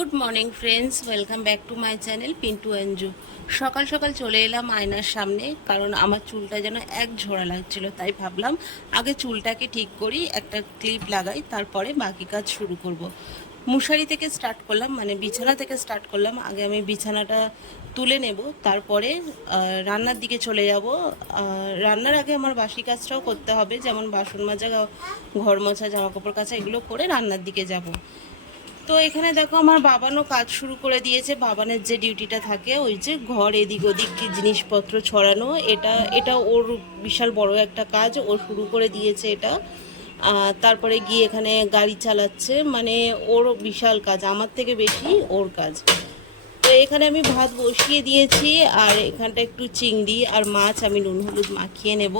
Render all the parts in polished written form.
Good morning friends, welcome back to my channel Pintu Anju. সকাল সকাল চলে এলাম আয়নার সামনে, কারণ আমার চুলটা যেন এক ঝোড়া লাগছিল। তাই ভাবলাম আগে চুলটাকে ঠিক করি, একটা ক্লিপ লাগাই, তারপরে বাকি কাজ শুরু করব। মশারি থেকে স্টার্ট করলাম, মানে বিছানা থেকে স্টার্ট করলাম। আগে আমি বিছানাটা তুলে নেব, তারপরে রান্নার দিকে চলে যাব। রান্নার আগে আমার বাসি কাজটাও করতে হবে, যেমন বাসন মাজা, ঘর মোছা, জামাকাপড় কাচা, এগুলো করে রান্নার দিকে যাব। তো এখানে দেখো আমার বাবানও কাজ শুরু করে দিয়েছে। বাবানের যে ডিউটিটা থাকে, ওই যে ঘর এদিক ওদিক জিনিসপত্র ছড়ানো, এটা এটা ওর বিশাল বড় একটা কাজ, ও শুরু করে দিয়েছে এটা। তারপরে গিয়ে এখানে গাড়ি চালাচ্ছে, মানে ওর বিশাল কাজ, আমার থেকে বেশি ওর কাজ। তো এখানে আমি ভাত বসিয়ে দিয়েছি, আর এখানটা একটু চিংড়ি আর মাছ আমি নুন হলুদ মাখিয়ে নেব।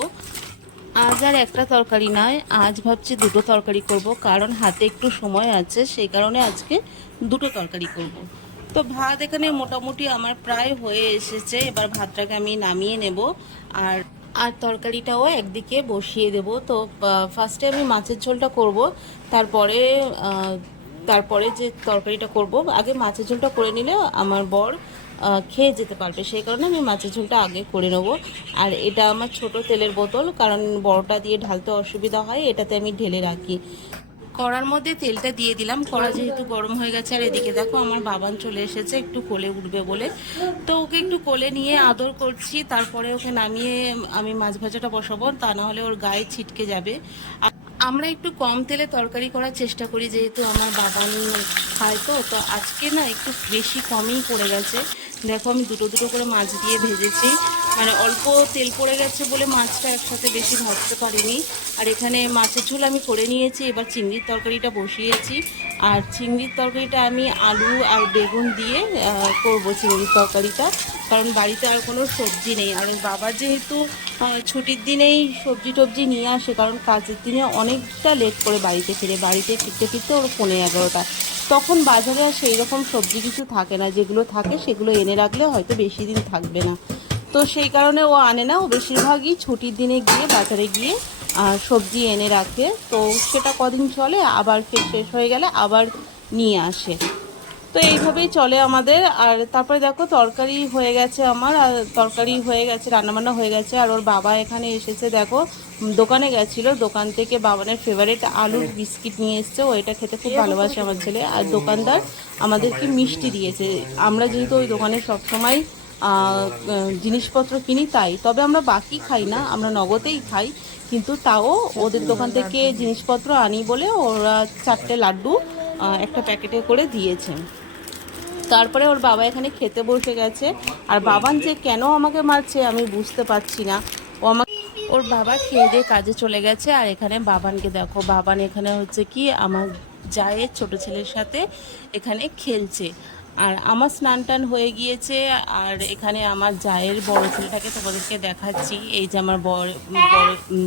আজ আর একটা তরকারি নয়, আজ ভাবছি দুটো তরকারি করব, কারণ হাতে একটু সময় আছে, সেই কারণে আজকে দুটো তরকারি করব। তো ভাত এখানে মোটামুটি আমার প্রায় হয়ে এসেছে, এবার ভাতটাকে আমি নামিয়ে নেব। আর আর তরকারিটাও একদিকে বসিয়ে দেব। তো ফার্স্টে আমি মাছের ঝোলটা করব, তারপরে তারপরে যে তরকারিটা করব। আগে মাছের ঝোলটা করে নিলে আমার বর খেয়ে যেতে পারবে, সেই কারণে আমি মাছের ঝোলটা আগে করে নেব। আর এটা আমার ছোট তেলের বোতল, কারণ বড়টা দিয়ে ঢালতে অসুবিধা হয়, এটাতে আমি ঢেলে রাখি। কড়ার মধ্যে তেলটা দিয়ে দিলাম, কড়া যেহেতু গরম হয়ে গেছে। আর এদিকে দেখো আমার বাবান চলে এসেছে একটু কোলে উঠবে বলে, তো ওকে একটু কোলে নিয়ে আদর করছি। তারপরে ওকে নামিয়ে আমি মাছ ভাজাটা বসাবো, তা না হলে ওর গায়ে ছিটকে যাবে। আমরা একটু কম তেলে তরকারি করার চেষ্টা করি, যেহেতু আমার বাবান খায়। তো আজকে না একটু বেশি কমই পড়ে গেছে। দেখো আমি দুটো দুটো করে মাছ দিয়ে ভেজেছি, মানে অল্প তেল পড়ে গেছে বলে মাছটা একসাথে বেশি ভাজতে পারিনি। আর এখানে মাছের ঝোল আমি করে নিয়েছি, এবার চিংড়ির তরকারিটা বসিয়েছি। আর চিংড়ির তরকারিটা আমি আলু আর বেগুন দিয়ে করব চিংড়ির তরকারিটা, কারণ বাড়িতে আর কোনো সবজি নেই। আর বাবার যেহেতু ছুটির দিনেই সবজি টবজি নিয়ে আসে, কারণ কাজের দিনে অনেকটা লেট করে বাড়িতে ফিরে, বাড়িতে ফিরতে ফিরতে ওর 11:30। তখন বাজারে আর সেই রকম সবজি কিছু থাকে না, যেগুলো থাকে সেগুলো এনে রাখলে হয়তো বেশি দিন থাকবে না। তো সেই কারণে ও আনে না, ও বেশিরভাগই ছুটির দিনে গিয়ে বাজারে গিয়ে সবজি এনে রাখে। তো সেটা কদিন চলে, আবার ফের শেষ হয়ে গেলে আবার নিয়ে আসে। তো এইভাবেই চলে আমাদের। আর তারপরে দেখো তরকারি হয়ে গেছে আমার, আর তরকারি হয়ে গেছে, রান্নাবান্না হয়ে গেছে। আর ওর বাবা এখানে এসেছে, দেখো দোকানে গেছিল, দোকান থেকে বাবানের ফেভারিট আলুর বিস্কিট নিয়ে এসছে, ও এটা খেতে খুব ভালোবাসে আমার ছেলে। আর দোকানদার আমাদেরকে মিষ্টি দিয়েছে, আমরা যেহেতু ওই দোকানে সবসময় জিনিসপত্র কিনি, তাই। তবে আমরা বাকি খাই না, আমরা নগদেই খাই, কিন্তু তাও ওদের দোকান থেকে জিনিসপত্র আনি বলে ওরা 4টে লাড্ডু একটা প্যাকেটে করে দিয়েছে। তারপরে ওর বাবা এখানে খেতে বসে গেছে। আর বাবান যে কেন আমাকে মারছে আমি বুঝতে পারছি না। ও আমাকে, ওর বাবা খেয়ে দিয়ে কাজে চলে গেছে। আর এখানে বাবানকে দেখো, বাবান এখানে হচ্ছে কি আমার জায়ের ছোট ছেলের সাথে এখানে খেলছে। আর আমার স্নান টান হয়ে গিয়েছে। আর এখানে আমার জায়ের বড় ছেলেটাকে তোমাদেরকে দেখাচ্ছি, এই যে আমার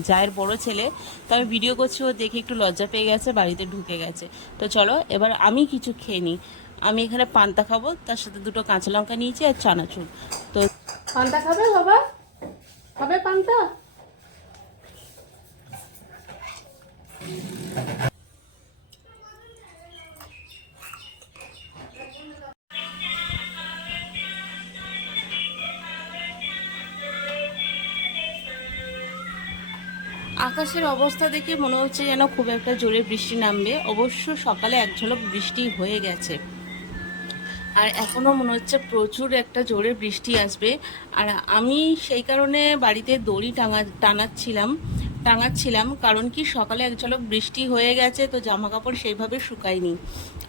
জায়ের বড় ছেলে। তো আমি ভিডিও করছি, ও দেখে একটু লজ্জা পেয়ে গেছে, বাড়িতে ঢুকে গেছে। তো চলো এবার আমি কিছু খেয়ে নিই। আমি এখানে পান্তা খাবো, তার সাথে দুটো কাঁচা লঙ্কা নিয়েছি আর চানাচুর। তো পান্তা খাবে বাবা? খাবে পান্তা? আকাশের অবস্থা দেখে মনে হচ্ছে যেন খুব একটা জোরে বৃষ্টি নামবে। অবশ্য সকালে এক ঝলক বৃষ্টি হয়ে গেছে, আর এখনও মনে হচ্ছে প্রচুর একটা জোরে বৃষ্টি আসবে। আর আমি সেই কারণে বাড়িতে দড়ি টাঙাচ্ছিলাম, কারণ কি সকালে এক ঝলক বৃষ্টি হয়ে গেছে, তো জামা কাপড় সেইভাবে শুকায়নি।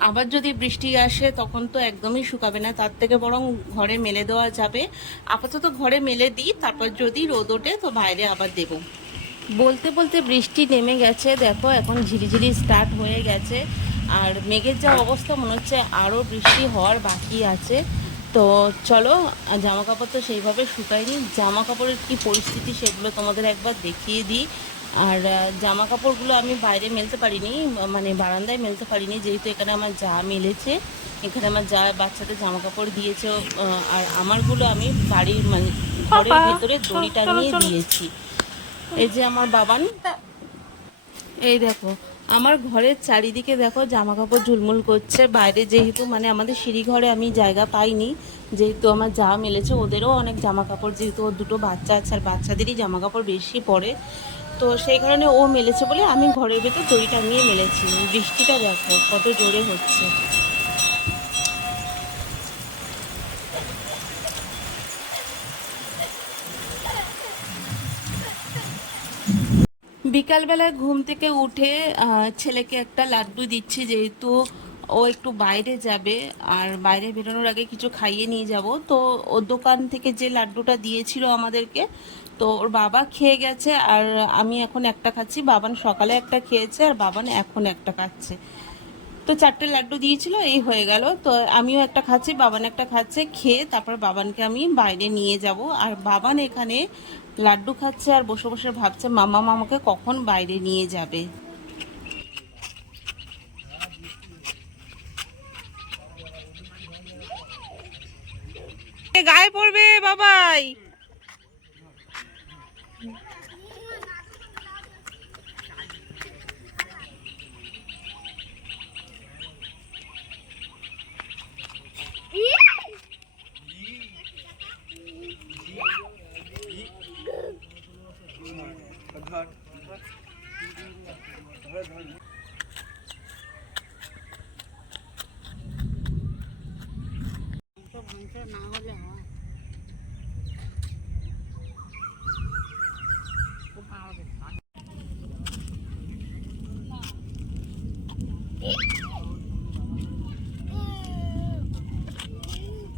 আবার যদি বৃষ্টি আসে তখন তো একদমই শুকাবে না, তার থেকে বরং ঘরে মেলে দেওয়া যাবে। আপাতত ঘরে মেলে দিই, তারপর যদি রোদ ওঠে তো বাইরে আবার দেবো। বলতে বলতে বৃষ্টি নেমে গেছে, দেখো এখন ঝিরিঝিরি স্টার্ট হয়ে গেছে। আর মেঘের যা অবস্থা, মনে হচ্ছে আরও বৃষ্টি হওয়ার বাকি আছে। তো চলো, জামা কাপড় তো সেইভাবে শুকায়নি, জামা কাপড়ের কী পরিস্থিতি সেগুলো তোমাদের একবার দেখিয়ে দিই। আর জামা কাপড়গুলো আমি বাইরে মেলতে পারিনি, মানে বারান্দায় মেলতে পারিনি, যেহেতু এখানে আমার যা মেলেছে। এখানে আমার যা বাচ্চাদের জামা কাপড় দিয়েছে, আর আমারগুলো আমি বাড়ির মানে ঘরের ভেতরে দড়ি টাঙিয়ে দিয়েছি। এই যে আমার বাবান, এই দেখো আমার ঘরের চারিদিকে দেখো জামা কাপড় ঝুলমুল করছে। বাইরে যেহেতু মানে আমাদের সিঁড়ি ঘরে আমি জায়গা পাইনি, যেহেতু আমার যা মেলেছে, ওদেরও অনেক জামা কাপড়, যেহেতু ওর দুটো বাচ্চা আছে আর বাচ্চাদেরই জামা কাপড় বেশি পড়ে, তো সেই কারণে ও মেলেছে বলে আমি ঘরের ভেতর দড়ি টাঙিয়ে মেলেছি। বৃষ্টিটা দেখো কত জোরে হচ্ছে। বিকালবেলায় ঘুম থেকে উঠে ছেলেকে একটা লাড্ডু দিচ্ছি, যেহেতু ও একটু বাইরে যাবে আর বাইরে বেরোনোর আগে কিছু খাইয়ে নিয়ে যাব। তো ওর দোকান থেকে যে লাড্ডুটা দিয়েছিল আমাদেরকে, তো ওর বাবা খেয়ে গেছে আর আমি এখন একটা খাচ্ছি। বাবান সকালে একটা খেয়েছে আর বাবান এখন একটা খাচ্ছে। তো 4টে লাড্ডু দিয়েছিল, এই হয়ে গেল। তো আমিও একটা খাচ্ছি, বাবান একটা খাচ্ছে। খেয়ে তারপর বাবানকে আমি বাইরে নিয়ে যাব। আর বাবান এখানে লাড্ডু খাচ্ছে আর বসে বসে ভাবছে মামা মামাকে কখন বাইরে নিয়ে যাবে। গায়ে পড়বে বাবাই।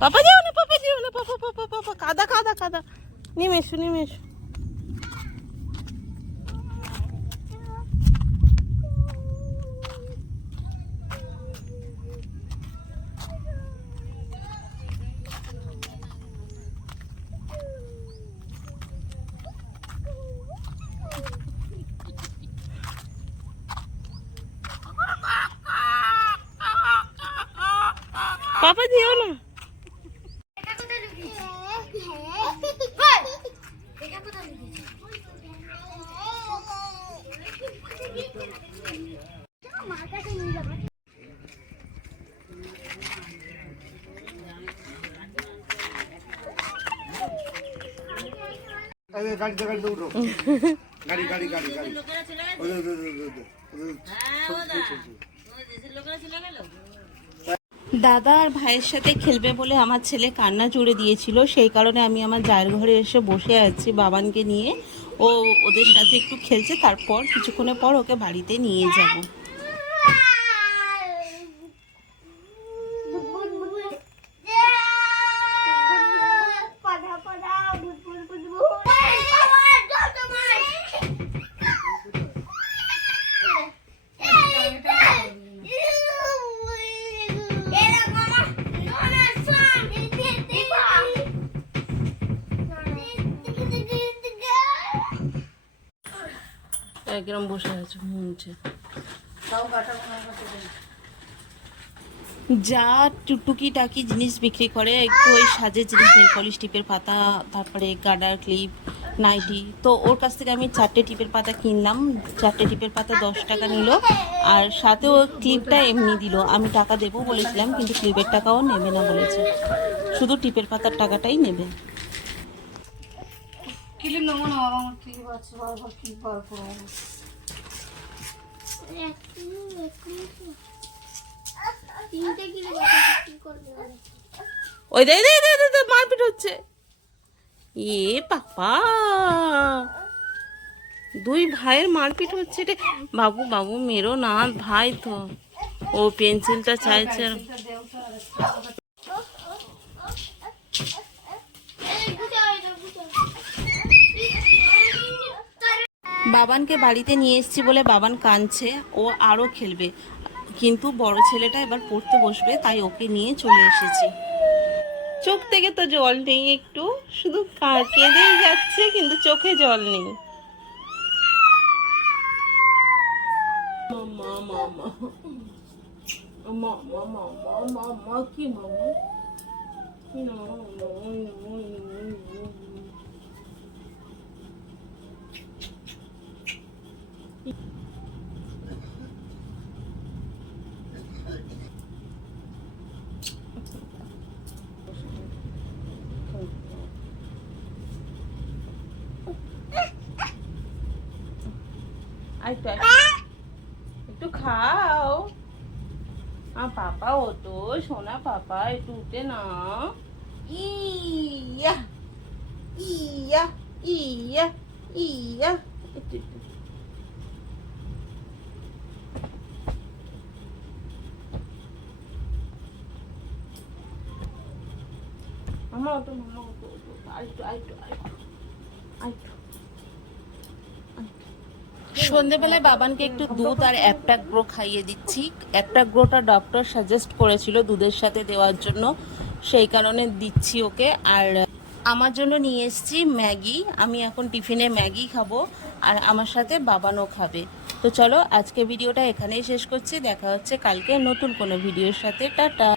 পাপা যাও না, পাপা যাও না, পাপা পাপা পাপা, কাদা কাদা কাদা। নেমে এসো, নেমে এসো। পাপা যেও না। গাড়িতে উঠো। গাড়ি গাড়ি গাড়ি গাড়ি দাদা আর ভাইয়ের সাথে খেলবে বলে আমার ছেলে কান্না জুড়ে দিয়েছিল, সেই কারণে আমি আমার জায়ের ঘরে এসে বসে আছি বাবানকে নিয়ে। ও ওদের সাথে একটু খেলছে, তারপর কিছুক্ষণের পর ওকে বাড়িতে নিয়ে যাব। একদম বসে আছে মনছে। যা টুকটুকি টাকি জিনিস বিক্রি করে, একটু ওই সাজের জিনিস, নেল পলিশ, টিপের পাতা, তারপরে গার্ডার ক্লিপ, নাইটি, তো ওর কাছ থেকে আমি 4টে টিপের পাতা কিনলাম। 4টে টিপের পাতা 10 টাকা নিল, আর সাথে ও ক্লিপটা এমনি দিল। আমি টাকা দেবো বলেছিলাম, কিন্তু ক্লিপের টাকাও নেবে না বলেছে, শুধু টিপের পাতার টাকাটাই নেবে। ক্লিপ নেবো না বাবা, আমার ক্লিপ আছে, বারবার ক্লিপ বার করবো। ওই দে দে দে দে, মারপিট হচ্ছে। এ পাপা, দুই ভাইয়ের মারপিট হচ্ছে রে। বাবু বাবু মেরো না, ভাই তো। ও পেন্সিলটা চাইছে। বাবানকে বাড়িতে নিয়ে এসেছি বলে বাবান কাঁদছে, ও আরও খেলবে, কিন্তু বড় ছেলেটা এবার পড়তে বসবে, তাই ওকে নিয়ে চলে এসেছি। চোখ থেকে তো জল নেই, একটু শুধু কেঁদেই যাচ্ছে, কিন্তু চোখে জল নেই। মামা মামা মামা মামা মামা, কি মামা, কি না আইটু একটু খাও। পাপা ও তো সোনা পাপা, একটু উঠে না। ইয়া ইয়া ইয়া ইয়া একটু মামা ওটো আইটু আইটু আইটু আইটু। সন্ধেবেলায় বাবানকে একটু দুধ আর অ্যাপটাগ্রো খাইয়ে দিচ্ছি। অ্যাপটাগ্রোটা ডক্টর সাজেস্ট করেছিল দুধের সাথে দেওয়ার জন্য, সেই কারণে দিচ্ছি ওকে। আর আমার জন্য নিয়ে এসেছি ম্যাগি, আমি এখন টিফিনে ম্যাগি খাবো আর আমার সাথে বাবানও খাবে। তো চলো আজকে ভিডিওটা এখানেই শেষ করছি, দেখা হচ্ছে কালকে নতুন কোনো ভিডিওর সাথে। টাটা।